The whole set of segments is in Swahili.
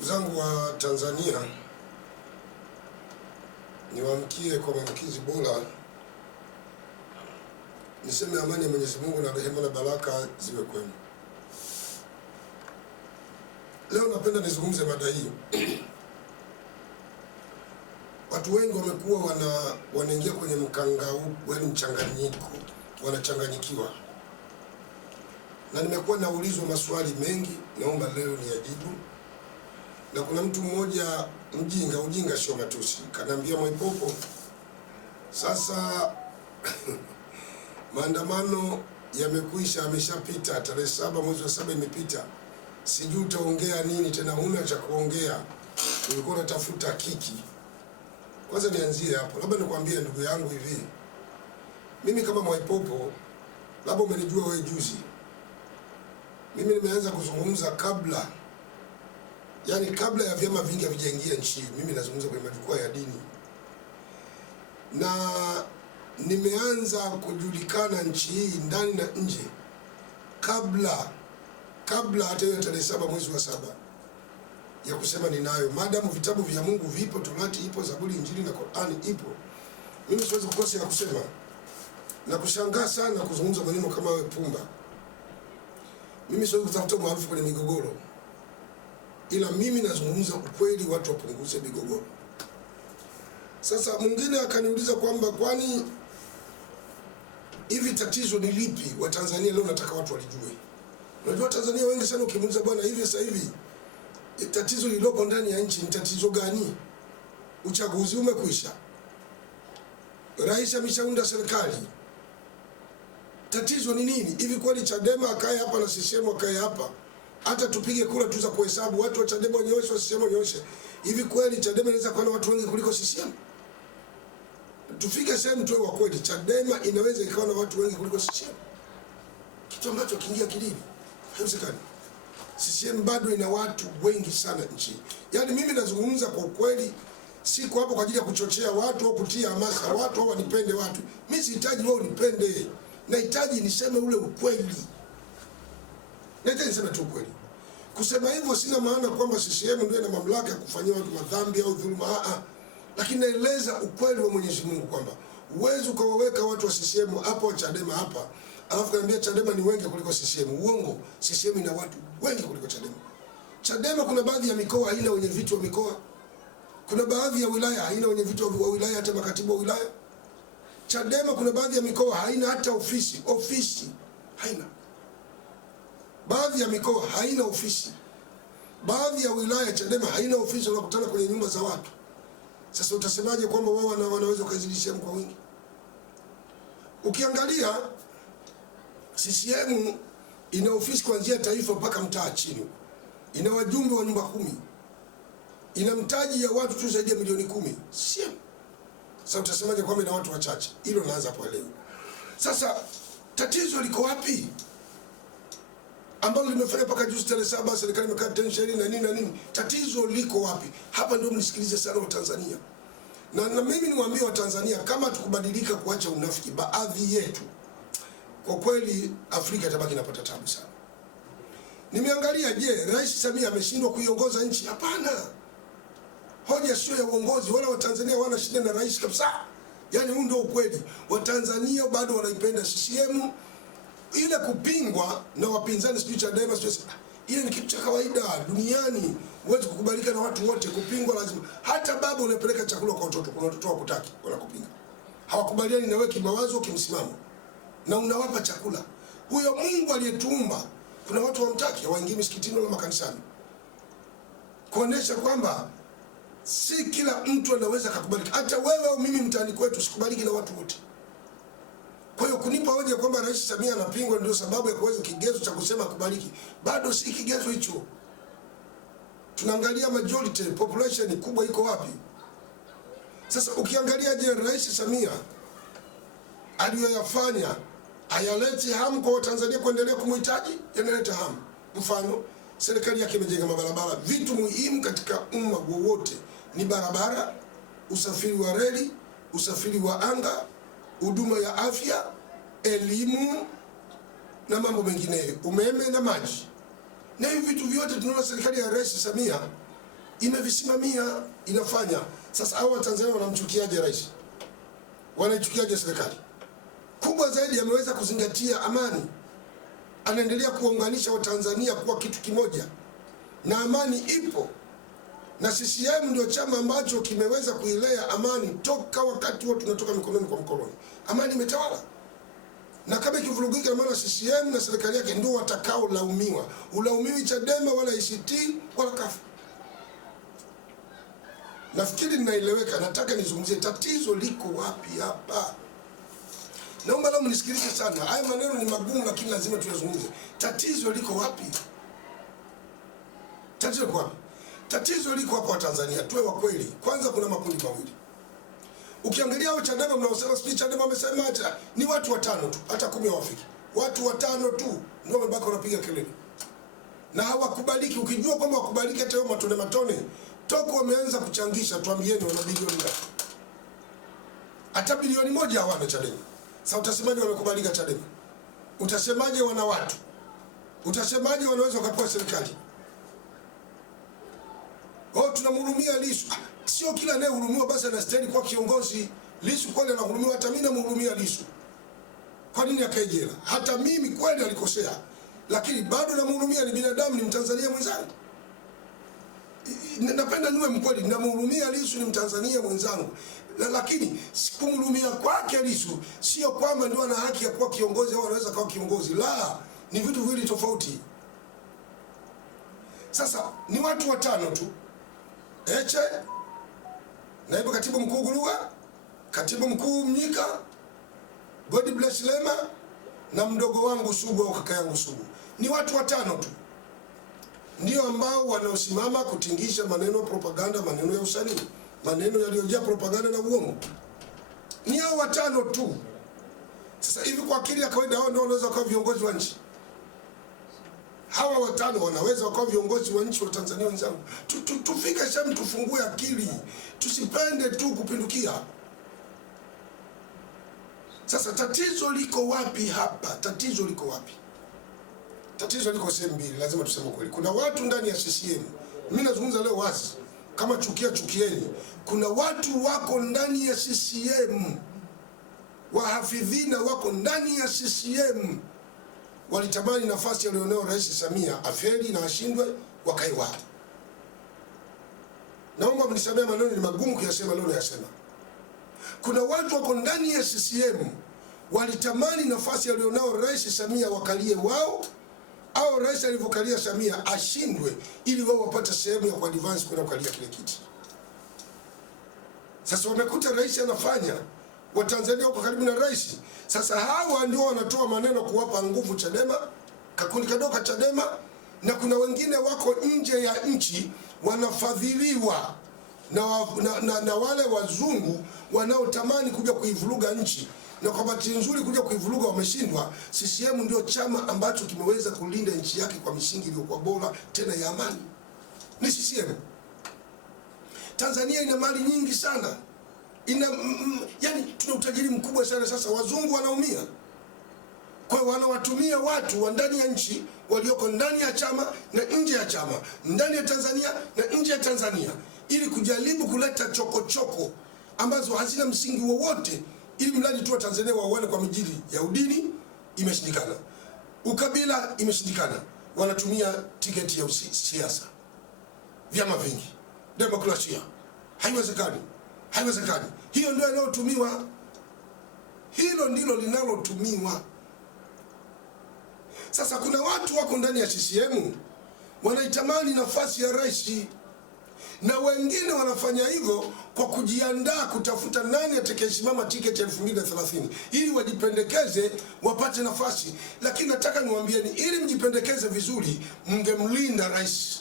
Zangu wa Tanzania, niwaamkie kwa maamkizi bora. Niseme amani ya Mwenyezi Mungu na rehema na baraka ziwe kwenu. Leo napenda nizungumze mada hii. Watu wengi wamekuwa wanaingia kwenye mchanganyiko, wanachanganyikiwa. Na nimekuwa naulizwa maswali mengi, naomba leo niyajibu. Na kuna mtu mmoja ujinga sio matusi, kanaambia Mwaipopo, sasa maandamano yamekwisha, ameshapita, tarehe 7 mwezi wa 7 imepita. Sijui utaongea nini tena, huna cha kuongea. Ulikuwa unatafuta kiki. Kwanza nianzie hapo. Labda nikwambie ndugu yangu hivi. Mimi kama Mwaipopo, labda umenijua wewe juzi. Mimi nimeanza kuzungumza kabla ya vyama vingi havijaingia nchi. Mimi nazungumza kwenye majukwaa ya dini. Na nimeanza kujulikana nchi hii ndani na nje kabla hata hiyo tarehe 7 mwezi wa 7 ya kusema ninayo. Maadamu vitabu vya Mungu vipo, Torati ipo, Zaburi, Injili na Qur'ani ipo, mimi siwezi kukosa ya kusema. Na kushangaa sana kuzungumza maneno kama wewe pumba. Mimi siwezi kutafuta maarufu kwenye migogoro, ila mimi nazungumza ukweli, watu wapunguze migogoro. Sasa mwingine akaniuliza kwamba kwani hivi tatizo ni lipi? Wa Tanzania leo nataka watu walijue. Unajua Tanzania wengi sana ukimuuliza bwana, hivi sasa hivi tatizo lililopo ndani ya nchi ni tatizo gani? Uchaguzi umekwisha, rais ameshaunda serikali, tatizo ni nini? Hivi kweli Chadema akae hapa na CCM akae hapa, hata tupige kura tu za kuhesabu watu wa Chadema wanyoshe, wa CCM wanyoshe, hivi kweli Chadema inaweza kuwa na watu wengi kuliko CCM? Tufike sehemu tuwe wa kweli, Chadema inaweza ikawa na watu wengi kuliko CCM? Kitu ambacho kiingia kilini, haiwezekani. CCM bado ina watu wengi sana nchi. Yaani mimi nazungumza kwa ukweli, siko hapo kwa ajili ya kuchochea watu au kutia hamasa watu au wanipende watu. Mimi sihitaji wao nipende. Nahitaji niseme ule ukweli. Nahitaji niseme tu ukweli. Kusema hivyo sina maana kwamba CCM ndio ina mamlaka ya kufanyia watu madhambi au dhuluma. Lakini naeleza ukweli wa Mwenyezi Mungu kwamba uwezo ukawaweka watu wa CCM hapa wa Chadema hapa, alafu kaniambia Chadema ni wengi kuliko CCM. Uongo. CCM ina watu wengi kuliko Chadema. Chadema kuna baadhi ya mikoa haina wenye viti wa mikoa. Kuna baadhi ya wilaya haina wenye viti wa wilaya, hata makatibu wa wilaya. Chadema kuna baadhi ya mikoa haina hata ofisi haina. Baadhi ya mikoa haina ofisi. Baadhi ya wilaya Chadema haina ofisi, unakutana kwenye nyumba za watu. Sasa utasemaje kwamba wao wanaweza kuzidisha kwa wingi? Ukiangalia CCM ina ofisi kuanzia taifa mpaka mtaa chini. Ina wajumbe wa nyumba 10. Ina mtaji ya watu tu zaidi ya milioni 10. CCM. Sasa utasemaje kwamba ina watu wachache? Hilo naanza kwa leo. Sasa tatizo liko wapi? Ambalo limefanya mpaka juzi tarehe 7 serikali imekaa tension na nini. Tatizo liko wapi? Hapa ndio mnisikilize sana wa Tanzania. Na mimi niwaambie wa Tanzania, kama tukubadilika kuacha unafiki baadhi yetu, kwa kweli Afrika itabaki inapata tabu sana. Nimeangalia, je, Rais Samia ameshindwa kuiongoza nchi? Hapana. Hoja sio ya uongozi, wala Watanzania wana shida na rais kabisa. Yaani huu ndio ukweli. Watanzania bado wanaipenda CCM. Ile kupingwa na wapinzani sijui Chadema sijui, ile ni kitu cha kawaida duniani. Huwezi kukubalika na watu wote, kupingwa lazima. Hata baba unapeleka chakula kwa watoto, kuna watoto wakutaki, wanakupinga. Hawakubaliani na wewe kimawazo, kimsimamo. Na unawapa chakula. Huyo Mungu aliyetuumba, kuna watu wamtaki, hawaingii msikitini wala makanisani. Kuonesha kwamba si kila mtu anaweza kukubalika. Hata wewe au mimi mtaani kwetu sikubaliki na watu wote. Kwa hiyo kunipa hoja kwamba Rais Samia anapingwa ndio sababu ya kuweza kigezo cha kusema kubaliki, bado si kigezo hicho. Tunaangalia majority population kubwa iko wapi? Sasa ukiangalia, je, Rais Samia aliyoyafanya hayaleti hamu kwa Watanzania kuendelea kumhitaji? Yanaleta hamu. Mfano, serikali yake imejenga mabarabara. Vitu muhimu katika umma wowote ni barabara, usafiri wa reli, usafiri wa anga, huduma ya afya, elimu, na mambo mengineyo, umeme na maji. Na hivi vitu vyote tunaona serikali ya Rais Samia imevisimamia, inafanya. Sasa hao Watanzania wanamchukiaje rais? Wanaichukiaje serikali? Kubwa zaidi, ameweza kuzingatia amani. Anaendelea kuunganisha Watanzania kuwa kitu kimoja, na amani ipo. Na CCM ndio chama ambacho kimeweza kuilea amani toka wakati wote tunatoka mikononi kwa mkoloni. Amani imetawala. Na kama ikivurugika, maana CCM na serikali yake ndio watakao laumiwa. Ulaumiwi Chadema wala ACT wala CUF. Nafikiri ninaeleweka. Nataka nizungumzie tatizo liko wapi hapa. Naomba leo mnisikilize sana. Haya maneno ni magumu, lakini lazima tuyazungumze. Tatizo liko wapi? Tatizo liko wapi? Tatizo liko hapa Tanzania. Tuwe wa kweli. Kwanza kuna makundi mawili. Ukiangalia hao Chadema mnaosema sisi Chadema wamesema hata ni watu watano tu, hata 10 hawafiki. Watu watano tu ndio wamebaki wanapiga kelele. Na hawakubaliki. Ukijua kwamba wakubaliki hata wao matone toko wameanza kuchangisha, tuambieni wana bilioni ngapi? Hata bilioni 1 hawana Chadema. Sasa utasemaje wamekubalika Chadema? Utasemaje wana watu? Utasemaje wanaweza kupewa serikali? Tunamhurumia Lissu. Sio kila anayehurumiwa basi anastahili kuwa kiongozi. Lissu kweli anahurumiwa, hata mimi namhurumia Lissu. Kwa nini akae jela? Hata mimi kweli alikosea, lakini bado namhurumia, ni binadamu, ni Mtanzania mwenzangu. Napenda niwe mkweli, namhurumia Lissu, ni Mtanzania mwenzangu. Lakini kumhurumia kwake Lissu sio kwamba ndio ana haki ya kuwa kiongozi au anaweza kuwa kiongozi. La, ni vitu viwili tofauti. Sasa ni watu watano tu. Heche, naibu katibu mkuu Guluwa, katibu mkuu Mnyika, Godbless Lema na mdogo wangu Sugu au kaka yangu Sugu. Ni watu watano tu ndio ambao wanaosimama kutingisha maneno propaganda, maneno ya usanii, maneno yaliyojaa propaganda na uongo. Ni hao watano tu. Sasa hivi kwa akili ya kawaida hao ndio wanaweza kuwa viongozi wa nchi? Hawa watano wanaweza kuwa viongozi wa nchi wa Tanzania wenzangu? Tufike sehemu tufungue akili. Tusipende tu kupindukia. Sasa tatizo liko wapi hapa? Tatizo liko wapi? Tatizo liko sehemu mbili, lazima tuseme kweli. Kuna watu ndani ya CCM. Mimi nazungumza leo wazi. Kama chukieni. Kuna watu wako ndani ya CCM. Wahafidhina wako ndani ya CCM. Walitamani nafasi alionao Rais Samia afeli na ashindwe, wakaiwa. Naomba mnisamehe, maneno ni magumu kuyasema leo nayasema. Kuna watu wako ndani ya CCM walitamani nafasi alionao Rais Samia wakalie wao, au rais alivyokalia Samia ashindwe ili wao wapate sehemu ya kuadvance kwenda kukalia kile kiti. Sasa wamekuta rais anafanya, Watanzania wako karibu na rais. Sasa hawa ndio wanatoa maneno kuwapa nguvu Chadema, kakundi kadoka Chadema, na kuna wengine wako nje ya nchi wanafadhiliwa na wale wazungu wanaotamani kuja kuivuruga nchi, na kwa bahati nzuri kuja kuivuruga wameshindwa. CCM ndio chama ambacho kimeweza kulinda nchi yake kwa misingi iliyokuwa bora tena ya amani. Ni CCM. Tanzania ina mali nyingi sana. Yani tuna utajiri mkubwa sana. Sasa wazungu wanaumia. Kwa hiyo wanawatumia watu wa ndani ya nchi walioko ndani ya chama na nje ya chama, ndani ya Tanzania na nje ya Tanzania, ili kujaribu kuleta chokochoko ambazo hazina msingi wowote, ili mradi tu wa Tanzania waone kwa mijili ya udini. Imeshindikana. Ukabila imeshindikana. Wanatumia tiketi ya siasa. Vyama vingi. Demokrasia. Haiwezekani. Haiwezekani. Hiyo ndio inayotumiwa. Hilo ndilo linalotumiwa. Sasa kuna watu wako ndani ya CCM wanaitamani nafasi ya rais, na wengine wanafanya hivyo kwa kujiandaa kutafuta nani atakayesimama tiketi ya 2030 ili wajipendekeze wapate nafasi. Lakini nataka niwaambieni, ili mjipendekeze vizuri, mngemlinda rais,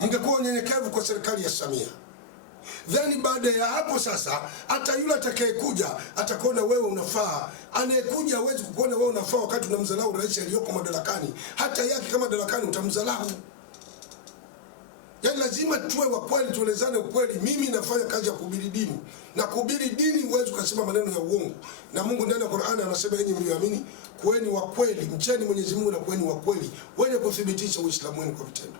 mngekuwa unyenyekevu kwa serikali ya Samia. Then baada ya hapo sasa, hata yule atakayekuja atakuona wewe unafaa. Anayekuja hawezi kukuona wewe unafaa wakati unamdharau rais aliyoko madarakani. Hata yake kama madarakani utamdharau. Yaani lazima tuwe wa kweli, tuelezane ukweli. Mimi nafanya kazi ya kuhubiri dini, na kuhubiri dini huwezi kusema maneno ya uongo. Na Mungu ndani ya Qur'ani anasema, enyi mlioamini, kuweni wa kweli, mcheni Mwenyezi Mungu na kuweni wa kweli, wenye kuthibitisha Uislamu wenu kwa vitendo.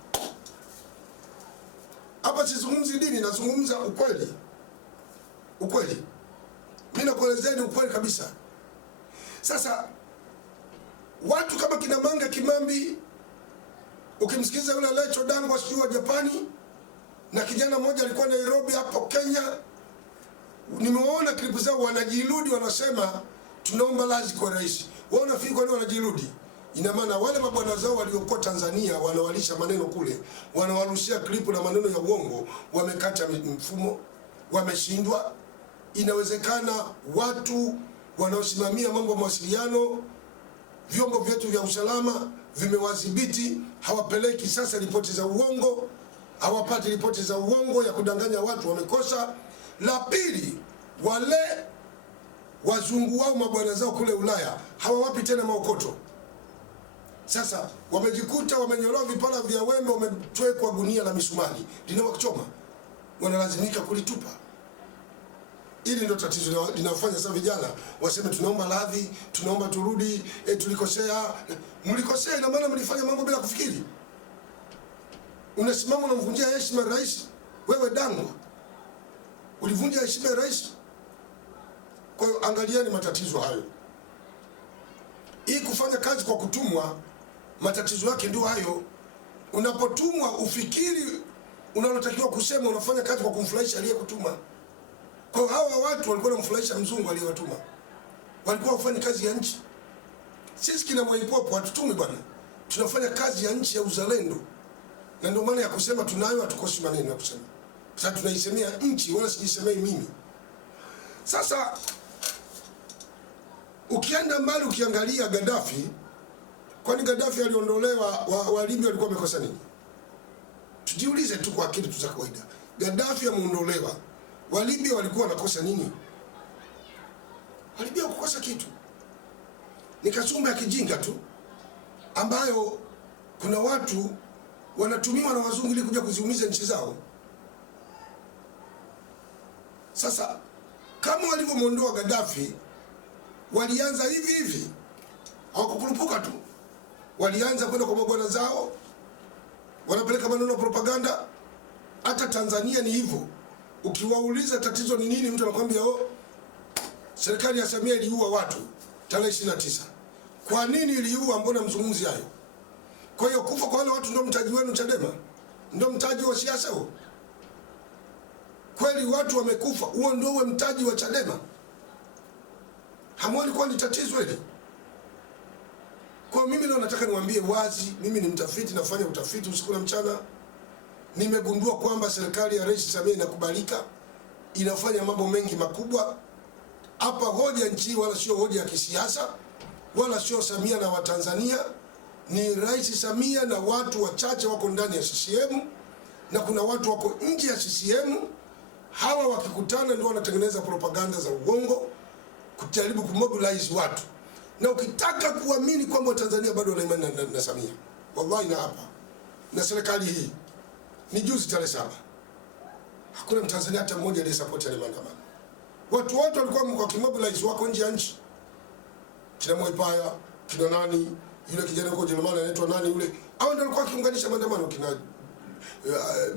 Hapa sizungumzi dini, nazungumza ukweli. Ukweli. Mimi nakuelezeni ukweli kabisa. Sasa watu kama kina Mange Kimambi, ukimsikiza yule Lecho Dangwa sio wa Japani, na kijana mmoja alikuwa Nairobi hapo Kenya, nimewaona klipu zao wanajirudi, wanasema tunaomba radhi kwa rais. Wao nafikiri kwa nini wanajirudi? Ina maana wale mabwana zao waliokuwa Tanzania wanawalisha maneno kule, wanawarushia klipu na maneno ya uongo, wamekata mfumo, wameshindwa. Inawezekana watu wanaosimamia mambo ya mawasiliano, vyombo vyetu vya usalama vimewadhibiti, hawapeleki sasa ripoti za uongo, hawapati ripoti za uongo ya kudanganya watu, wamekosa. La pili, wale wazungu wao mabwana zao kule Ulaya hawawapi tena maokoto. Sasa wamejikuta wamenyoloa vipala vya wembe, wametwekwa gunia la misumari linawakuchoma, wanalazimika kulitupa. Ili ndio tatizo linafanya sasa vijana waseme tunaomba radhi, tunaomba turudi, tulikosea. Mlikosea, ina maana mlifanya mambo bila kufikiri. Unasimama unamvunjia heshima rais, wewe Dangwa. Ulivunja heshima ya rais. Kwa hiyo angalieni matatizo hayo. Hii kufanya kazi kwa kutumwa, matatizo yake ndio hayo. Unapotumwa ufikiri unalotakiwa kusema, unafanya kazi kwa kumfurahisha aliyekutuma. Kwa hawa watu walikuwa wanamfurahisha mzungu aliyewatuma. Walikuwa wafanya kazi ya nchi. Sisi kina Mwaipopo hatutumi bwana. Tunafanya kazi ya nchi ya uzalendo. Na ndio maana ya kusema tunayo, hatukosi maneno ya kusema. Sasa tunaisemea nchi, wala sijisemei mimi. Sasa ukienda mbali ukiangalia Gaddafi, kwani Gaddafi aliondolewa, wa Libya walikuwa wamekosa nini? Tujiulize tu kwa akili tu za kawaida. Gaddafi ameondolewa, wa Libya walikuwa wanakosa nini? Wa Libya kukosa kitu. Ni kasumba ya kijinga tu ambayo kuna watu wanatumiwa na wazungu ili kuja kuziumiza nchi zao. Sasa kama walivyomuondoa Gaddafi, walianza hivi hivi, hawakukurupuka tu. Walianza kwenda kwa mabwana zao, wanapeleka maneno ya propaganda. Hata Tanzania ni hivyo. Ukiwauliza tatizo ni nini, mtu anakuambia serikali ya Samia iliua watu tarehe 29. Kwa nini iliua? Mbona mzungumzi hayo? Kwa hiyo kufa kwa wale watu ndio mtaji wenu Chadema? Ndio mtaji wa siasa huo? Kweli watu wamekufa, huo ndio uwe mtaji wa Chadema? Hamuoni kwa ni tatizo hili? Kwa mimi leo nataka niwaambie wazi, mimi ni mtafiti, nafanya utafiti usiku na mchana. Nimegundua kwamba serikali ya Rais Samia inakubalika, inafanya mambo mengi makubwa. Hapa hoja nchi wala sio hoja ya kisiasa, wala sio Samia na Watanzania, ni Rais Samia na watu wachache wako ndani ya CCM, na kuna watu wako nje ya CCM. Hawa wakikutana ndio wanatengeneza propaganda za uongo, kujaribu kumobilize watu. Na ukitaka kuamini kwamba Tanzania bado wana imani na Samia, wallahi na hapa na serikali hii, ni juzi tarehe 7, hakuna Mtanzania hata mmoja aliyesupport ile maandamano. Watu wote walikuwa wakimobilize, wako nje ya nchi. Kina Mwaipaya, kina nani, yule kijana kwa Jerumani anaitwa nani yule, hao ndio walikuwa wakiunganisha maandamano. Kina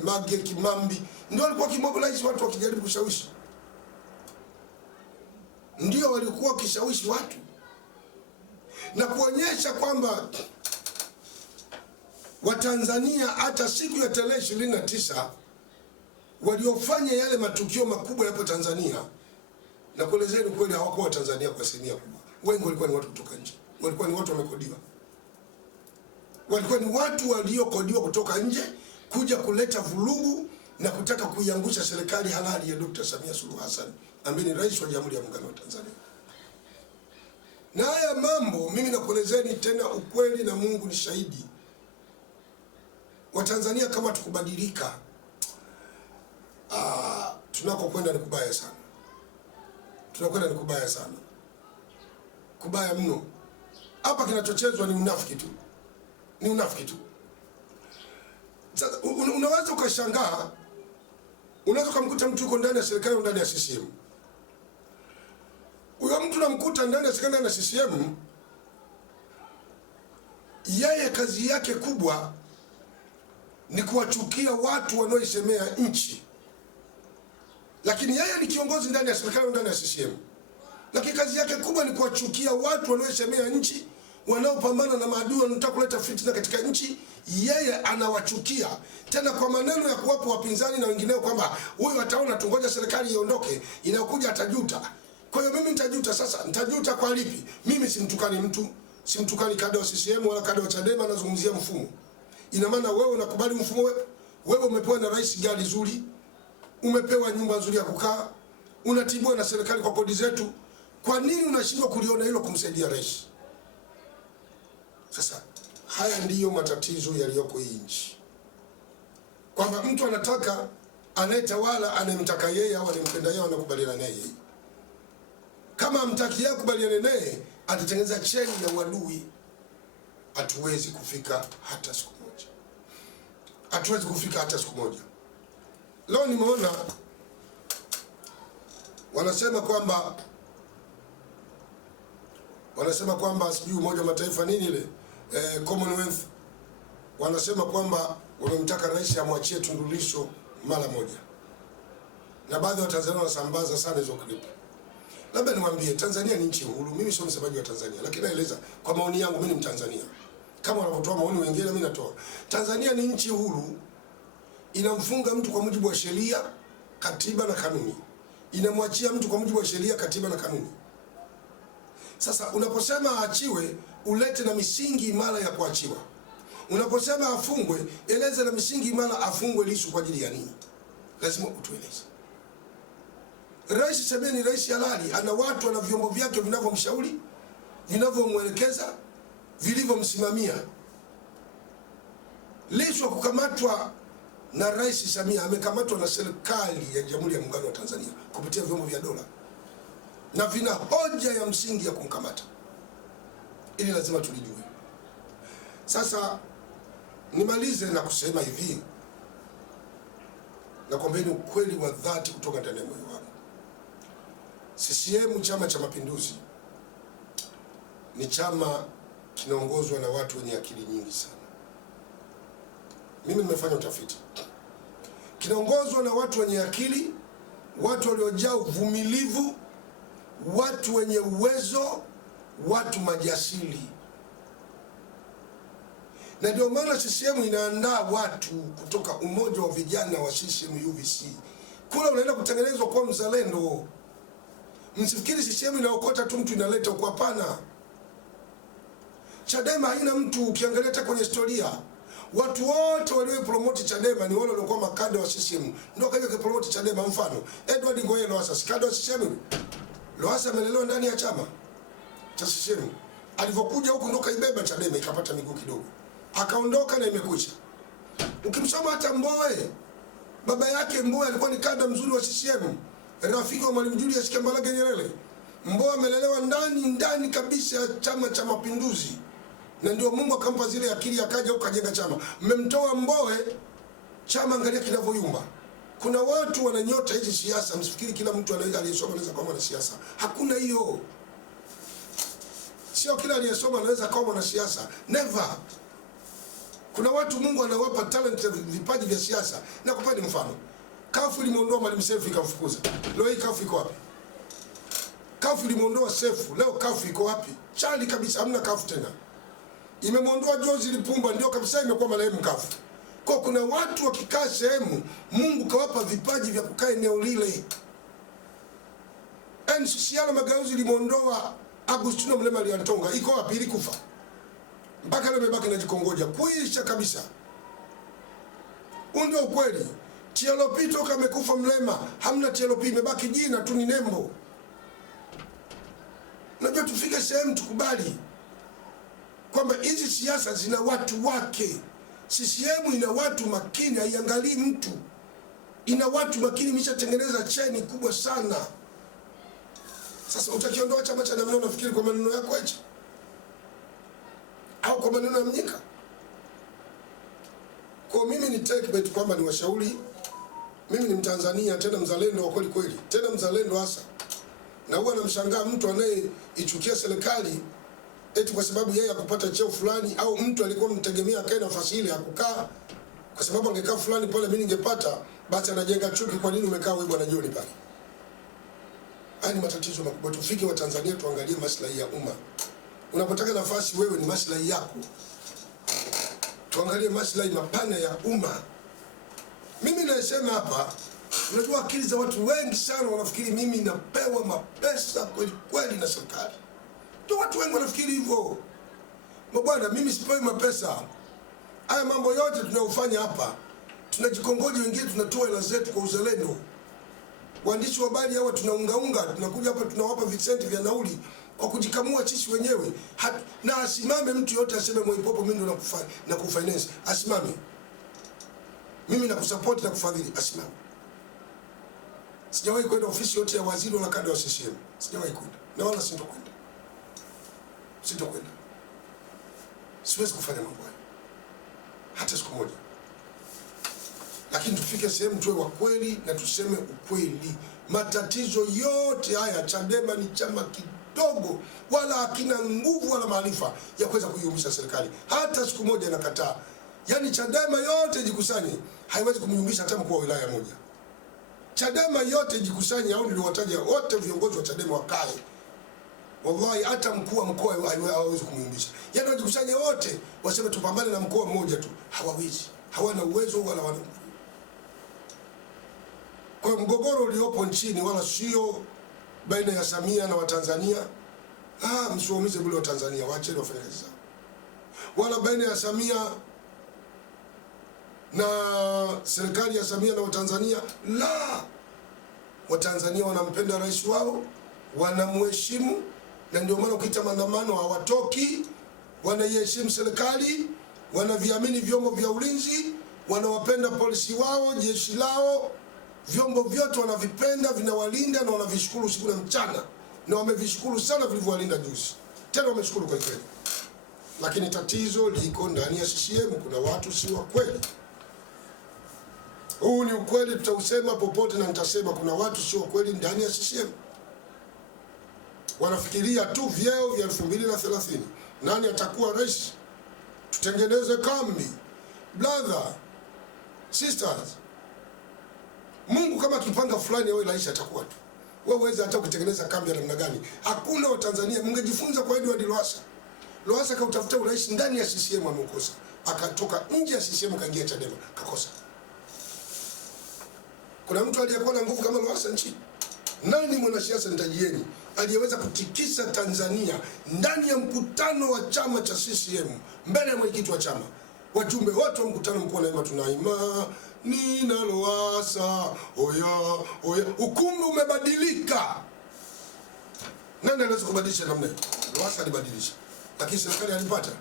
Mange Kimambi ndio walikuwa wakimobilize watu, wakijaribu kushawishi. Ndio walikuwa wakishawishi watu na kuonyesha kwamba Watanzania hata siku ya tarehe 29 waliofanya yale matukio makubwa hapo Tanzania, na kuelezeni kweli hawakuwa Tanzania kwa asilimia kubwa. Wengi walikuwa ni watu kutoka nje, walikuwa ni watu wamekodiwa, walikuwa ni watu waliokodiwa kutoka nje kuja kuleta vurugu na kutaka kuiangusha serikali halali ya Dr. Samia Suluhu Hassan ambaye ni rais wa Jamhuri ya Muungano wa Tanzania. Na haya mambo mimi nakuelezeni tena ukweli, na Mungu ni shahidi. Watanzania kama tukubadilika, tunakokwenda ni kubaya sana. Tunakwenda ni kubaya sana. Kubaya mno. Hapa kinachochezwa ni unafiki tu. Ni unafiki tu. Sasa unaweza ukashangaa, unaweza kumkuta mtu yuko ndani ya serikali, ndani ya CCM. Huyo mtu namkuta ndani ya serikali na CCM, yeye kazi yake kubwa ni kuwachukia watu wanaoisemea nchi, lakini yeye ni kiongozi ndani ya serikali, ndani ya CCM, lakini kazi yake kubwa ni kuwachukia watu wanaoisemea nchi, wanaopambana na maadui, wanataka kuleta fitna katika nchi. Yeye anawachukia tena kwa maneno ya kuwapa wapinzani na wengineo kwamba huyu ataona tungoja serikali iondoke, inakuja atajuta. Kwa hiyo mimi nitajuta. Sasa nitajuta kwa lipi? Mimi simtukani mtu, simtukani kada wa CCM wala kada wa Chadema, nazungumzia mfumo. Ina maana wewe unakubali mfumo, wewe umepewa na rais gari zuri, umepewa nyumba nzuri ya kukaa, unatibua na serikali kwa kodi zetu. Kwa nini unashindwa kuliona hilo kumsaidia rais? Sasa haya ndiyo matatizo yaliyoko hii nchi, kwamba mtu anataka anayetawala anayemtaka yeye au anayempenda yeye anakubaliana naye. Kama amtaki yeye kubaliana naye, atatengeneza cheni ya uadui. Hatuwezi kufika hata siku moja, hatuwezi kufika hata siku moja. Leo nimeona wanasema kwamba sijui Umoja wa Mataifa nini ile Commonwealth, wanasema kwamba wamemtaka rais amwachie Tundu Lissu mara moja, na baadhi ya Watanzania wanasambaza sana hizo clip. Labda niwaambie, Tanzania ni nchi huru. Mimi sio msemaji wa Tanzania, lakini naeleza kwa maoni yangu. Mimi ni Mtanzania, kama wanapotoa maoni wengine mimi natoa. Tanzania ni nchi huru, inamfunga mtu kwa mujibu wa sheria, katiba na kanuni, inamwachia mtu kwa mujibu wa sheria, katiba na kanuni. Sasa unaposema aachiwe, ulete na misingi imara ya kuachiwa. Unaposema afungwe, eleza na misingi imara afungwe Lissu kwa ajili ya nini. Lazima utueleze. Rais Samia ni rais halali, ana watu, ana vyombo vyake vinavyomshauri, vinavyomwelekeza, vilivyomsimamia. Lissu kukamatwa na Rais Samia, amekamatwa na serikali ya Jamhuri ya Muungano wa Tanzania kupitia vyombo vya dola, na vina hoja ya msingi ya kumkamata. Ili lazima tulijue. Sasa nimalize na kusema hivi, na kwambeni ukweli wa dhati kutoka ndani ya moyo wangu. CCM, Chama cha Mapinduzi, ni chama kinaongozwa na watu wenye akili nyingi sana. Mimi nimefanya utafiti. Kinaongozwa na watu wenye akili, watu waliojaa uvumilivu, watu wenye uwezo, watu majasiri. Na ndio maana CCM inaandaa watu kutoka umoja wa vijana wa CCM UVC. Kula unaenda kutengenezwa kwa mzalendo. Msifikiri CCM inaokota tu mtu inaleta kwa, hapana. Chadema haina mtu, ukiangalia hata kwenye historia, watu wote waliopromote Chadema ni wale waliokuwa makada wa CCM. Ndio kaja kupromote Chadema. Mfano, Edward Ngoyai Lowassa, sikada wa CCM. Lowassa amelelewa ndani ya chama cha CCM. Alivyokuja huko ndo kaibeba Chadema ikapata miguu kidogo, akaondoka na imekucha. Ukimsoma hata Mbowe, baba yake Mbowe alikuwa ni kada mzuri wa CCM, rafiki wa Mwalimu Julius Kambarage Nyerere. Mbowe amelelewa ndani kabisa ya Chama cha Mapinduzi, na ndio Mungu akampa zile akili, akaja huko kajenga chama. Mmemtoa Mbowe, chama angalia kinavyoyumba. Kuna watu wananyota hizi siasa, msifikiri kila mtu anaweza aliyesoma anaweza kuwa mwanasiasa. Hakuna hiyo. Sio kila aliyesoma anaweza kuwa mwanasiasa. Never. Kuna watu Mungu anawapa talent, vipaji vya siasa. Na kupeni mfano. Kafu ilimuondoa Mwalimu Seif ikamfukuza. Leo hii Kafu iko wapi? Kafu ilimuondoa Seif, leo Kafu iko wapi? Chali kabisa, hamna Kafu tena. Imemuondoa Jozi Lipumba, ndio kabisa imekuwa marehemu Kafu. Kwa kuna watu wakikaa sehemu, Mungu kawapa vipaji vya kukaa eneo lile. NCCR Mageuzi limuondoa Agustino Mrema Lyantonga, iko wapi? Ilikufa. Mpaka leo imebaki na jikongoja kuisha kabisa. Ndio ukweli. TLP toka amekufa Mrema, hamna TLP, imebaki jina tu, ni nembo. Najua tufike sehemu tukubali kwamba hizi siasa zina watu wake. CCM ina watu makini, haiangalii mtu. Ina watu makini, imeshatengeneza cheni kubwa sana. Sasa utakiondoa chama cha namna, unafikiri kwa maneno yako hicho? Au kwa maneno ya Mnyika? Kwa mimi ni take bet kwamba ni washauri, mimi ni Mtanzania tena mzalendo wa kweli kweli, tena mzalendo hasa. Na huwa namshangaa mtu anayeichukia serikali eti kwa sababu yeye akupata cheo fulani, au mtu alikuwa mtegemea akae nafasi ile akukaa kwa sababu angekaa fulani pale mimi ningepata, basi anajenga chuki. Kwa nini umekaa wewe bwana John pale? Haya ni matatizo makubwa. Tufike wa Tanzania tuangalie maslahi ya umma. Unapotaka nafasi wewe ni maslahi yako. Tuangalie maslahi mapana ya umma. Mimi nasema hapa, unajua akili za watu wengi sana wanafikiri mimi napewa mapesa kweli kweli na serikali. Ndio watu wengi wanafikiri hivyo. Bwana, mimi sipewi mapesa. Haya mambo yote tunayofanya hapa, tunajikongoja, wengine tunatoa hela zetu kwa uzalendo. Waandishi wa habari hawa tunaungaunga, tunakuja hapa tunawapa visenti vya nauli kwa kujikamua sisi wenyewe. Na asimame mtu yote aseme Mwaipopo mimi ndo na kufinance, asimame. Mimi na kusupport na kufadhili, asimame. Sijawahi kwenda ofisi yote ya waziri wala kada wa CCM. Sijawahi kwenda. Na wala sitokwenda. Sitokwenda. Siwezi kufanya mambo hayo hata siku moja. Lakini tufike sehemu tuwe wa kweli na tuseme ukweli. Matatizo yote haya, Chadema ni chama kidogo, wala hakina nguvu wala maarifa ya kuweza kuyumbisha serikali hata siku moja. Nakataa. Yaani Chadema yote jikusanye, haiwezi kumyumbisha hata mkuu wa wilaya moja. Chadema yote jikusanye, au niliwataja wote viongozi wa Chadema wakae, wallahi hata mkuu wa mkoa hawezi kumyumbisha. Yaani wajikusanye wote waseme tupambane na mkoa mmoja tu, hawawezi. Hawana uwezo wala wana. Kwa mgogoro uliopo nchini wala sio baina ya Samia na Watanzania. Msiwaumize bure Watanzania, waacheni wafanye kazi zao. Wala baina ya Samia na serikali ya Samia na Watanzania, la. Watanzania wanampenda rais wao, wanamheshimu, na ndio maana ukiita maandamano hawatoki. Wanaiheshimu serikali, wanaviamini vyombo vya ulinzi, wanawapenda polisi wao, jeshi lao, vyombo vyote wanavipenda, vinawalinda na wanavishukuru usiku na mchana, na wamevishukuru sana vilivyowalinda juzi. Tena wameshukuru kwa kweli. Lakini tatizo liko ndani ya CCM, kuna watu si wa kweli. Huu ni ukweli, tutausema popote na nitasema kuna watu si wa kweli ndani ya CCM. Wanafikiria tu vyeo vya 2030. Nani atakuwa rais? Tutengeneze kambi. Brother, sisters, Mungu kama kipanga fulani awe rais atakuwa tu. Wewe uweze hata kutengeneza kambi ya namna gani? Hakuna wa Tanzania. Mngejifunza kwa Edward Lowassa. Lowassa kautafuta urais ndani ya CCM amekosa. Akatoka nje ya CCM kaingia Chadema, kakosa. Kuna mtu aliyekuwa na nguvu kama Lowassa nchini? Nani mwanasiasa nitajieni aliyeweza kutikisa Tanzania ndani ya mkutano wa chama cha CCM, mbele ya mwenyekiti wa chama, wajumbe wote wa mkutano mkuu na tunaima Nina Lowassa, oya oya, ukumbi umebadilika. Nani anaweza kubadilisha namna hiyo? Lowassa alibadilisha, lakini serikali alipata.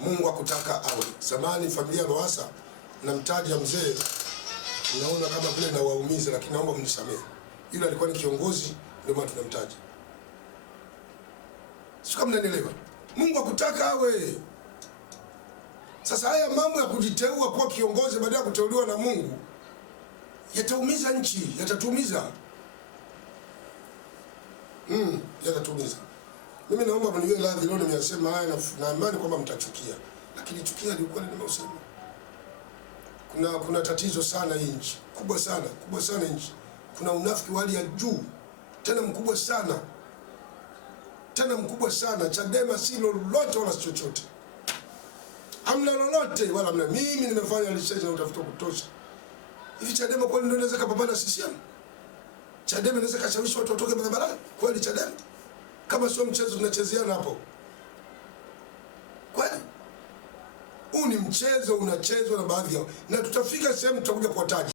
Mungu akutaka awe. Zamani familia Lowassa namtaja mzee, naona kama vile nawaumiza, lakini naomba mnisamehe. Yule alikuwa ni kiongozi, ndio maana tunamtaja. Sio kama mnanielewa. Mungu akutaka awe. Sasa haya mambo ya kujiteua kuwa kiongozi baada ya kuteuliwa na Mungu yataumiza nchi, yatatuumiza. Yatatuumiza. Mimi naomba mniwe radhi leo nimeyasema haya na imani kwamba mtachukia. Lakini chukia lilikuwa nimeusema. Kuna tatizo sana nchi, kubwa sana nchi. Kuna unafiki wali ya juu, tena mkubwa sana. Chadema si lolote wala chochote. Hamna lolote wala hamna. Mimi nimefanya research na utafuta kutosha. Hivi Chadema kwani ndio inaweza kupambana na CCM? Chadema inaweza kashawishi watu watoke barabarani? Kweli Chadema? Kama sio mchezo tunachezeana hapo. Kweli? Huu ni mchezo unachezwa na baadhi yao. Na tutafika sehemu tutakuja kuwataja.